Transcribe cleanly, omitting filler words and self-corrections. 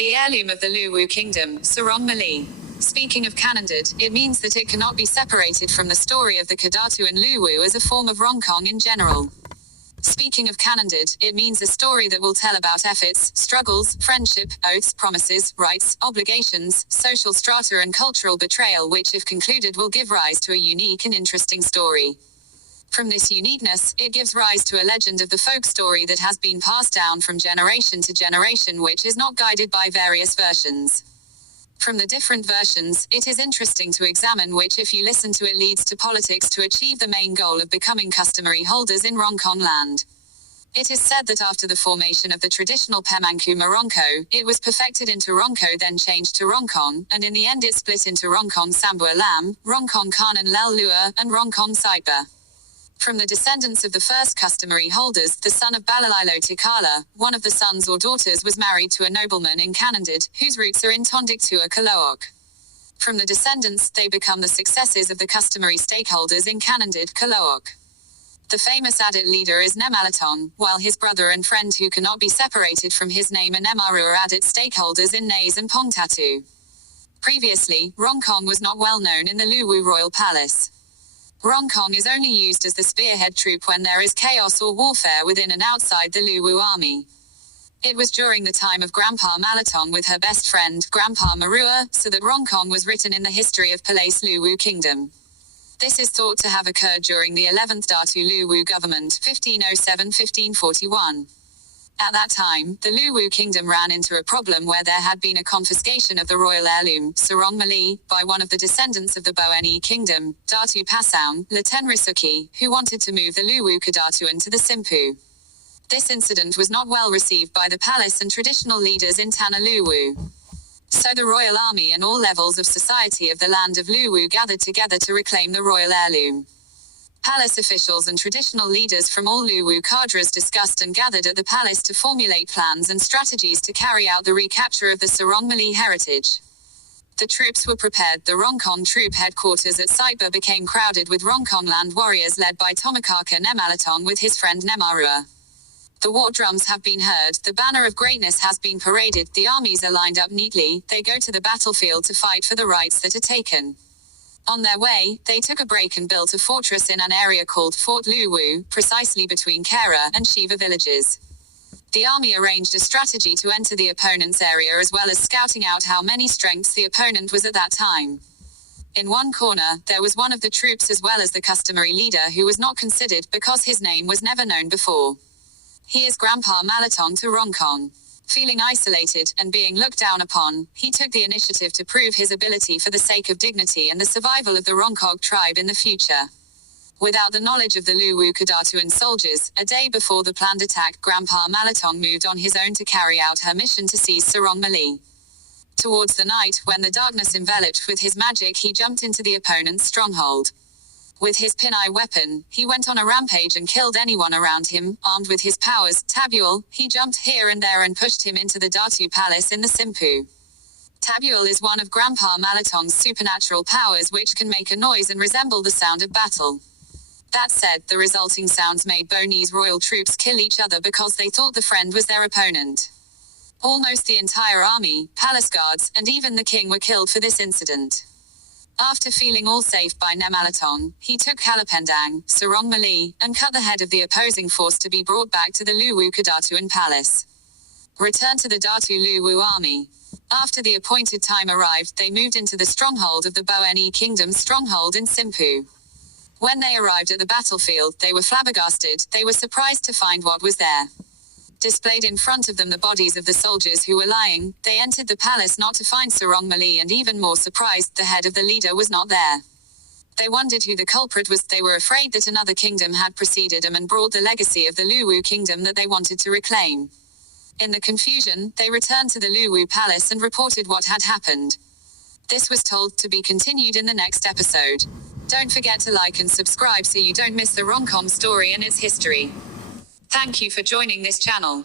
The heirloom of the Luwu kingdom, Sarong Mali. Speaking of Kanandad, it means that it cannot be separated from the story of the Kadatu and Luwu as a form of Rongkong in general. Speaking of Kanandad, it means a story that will tell about efforts, struggles, friendship, oaths, promises, rights, obligations, social strata and cultural betrayal which if concluded will give rise to a unique and interesting story. From this uniqueness, it gives rise to a legend of the folk story that has been passed down from generation to generation which is not guided by various versions. From the different versions, it is interesting to examine which if you listen to it leads to politics to achieve the main goal of becoming customary holders in Rongkong land. It is said that after the formation of the traditional Pemangku Morongko, it was perfected into Rongko then changed to Rongkong, and in the end it split into RONGKONG Sambo Lam, RONGKONG Kanan Lel-lua, and RONGKONG Saiba. From the descendants of the first customary holders, the son of Balalilo Tikala, one of the sons or daughters was married to a nobleman in Kanandad, whose roots are in Bua Kalo'Tok. From the descendants, they become the successors of the customary stakeholders in Kanandad, Kalo'Tok. The famous Adat leader is Ne Daun, while his brother and friend who cannot be separated from his name are Nemaru are Adat stakeholders in Nays and Pongtatu. Previously, Rongkong was not well known in the Luwu royal palace. Rongkong is only used as the spearhead troop when there is chaos or warfare within and outside the Luwu army. It was during the time of Grandpa Malatong with her best friend, Grandpa Marua, so that Rongkong was written in the history of Palace Luwu Kingdom. This is thought to have occurred during the 11th Datu Luwu government, 1507-1541. At that time, the Luwu kingdom ran into a problem where there had been a confiscation of the royal heirloom, Sarong Mali, by one of the descendants of the Boeni kingdom, Datu Pasaung, Laten Risuki, who wanted to move the Luwu Kadatuan to the Simpu. This incident was not well received by the palace and traditional leaders in Tanah Luwu. So the royal army and all levels of society of the land of Luwu gathered together to reclaim the royal heirloom. Palace officials and traditional leaders from all Luwu cadres discussed and gathered at the palace to formulate plans and strategies to carry out the recapture of the Sarong Mali heritage. The troops were prepared. The Rongkong troop headquarters at Saiba became crowded with Rongkong land warriors led by Tomakaka Nemalatong with his friend Nemarua. The war drums have been heard, the banner of greatness has been paraded, the armies are lined up neatly, they go to the battlefield to fight for the rights that are taken. On their way, they took a break and built a fortress in an area called Fort Luwu, precisely between Kera and Shiva villages. The army arranged a strategy to enter the opponent's area as well as scouting out how many strengths the opponent was at that time. In one corner, there was one of the troops as well as the customary leader who was not considered because his name was never known before. He is Grandpa Malatong to Rongkong. Feeling isolated, and being looked down upon, he took the initiative to prove his ability for the sake of dignity and the survival of the RONGKONG tribe in the future. Without the knowledge of the Luwu Kadatuan soldiers, a day before the planned attack, Grandpa Malatong moved on his own to carry out her mission to seize Sarong Mali. Towards the night, when the darkness enveloped with his magic, he jumped into the opponent's stronghold. With his pinai weapon, he went on a rampage and killed anyone around him. Armed with his powers, Tabuel, he jumped here and there and pushed him into the Datu Palace in the Simpu. Tabuel is one of Grandpa Malatong's supernatural powers which can make a noise and resemble the sound of battle. That said, the resulting sounds made Bonese royal troops kill each other because they thought the friend was their opponent. Almost the entire army, palace guards, and even the king were killed for this incident. After feeling all safe by Nemalatong, he took Kalapendang, Sarong Mali, and cut the head of the opposing force to be brought back to the Luwu Kadatuan palace. Returned to the Datu Luwu army. After the appointed time arrived, they moved into the stronghold of the Boeni kingdom's stronghold in Simpu. When they arrived at the battlefield, they were flabbergasted, they were surprised to find what was there. Displayed in front of them the bodies of the soldiers who were lying, they entered the palace not to find Sarong Mali and even more surprised, the head of the leader was not there. They wondered who the culprit was, they were afraid that another kingdom had preceded them and brought the legacy of the Luwu kingdom that they wanted to reclaim. In the confusion, they returned to the Luwu palace and reported what had happened. This was told to be continued in the next episode. Don't forget to like and subscribe so you don't miss the Rongkong story and its history. Thank you for joining this channel.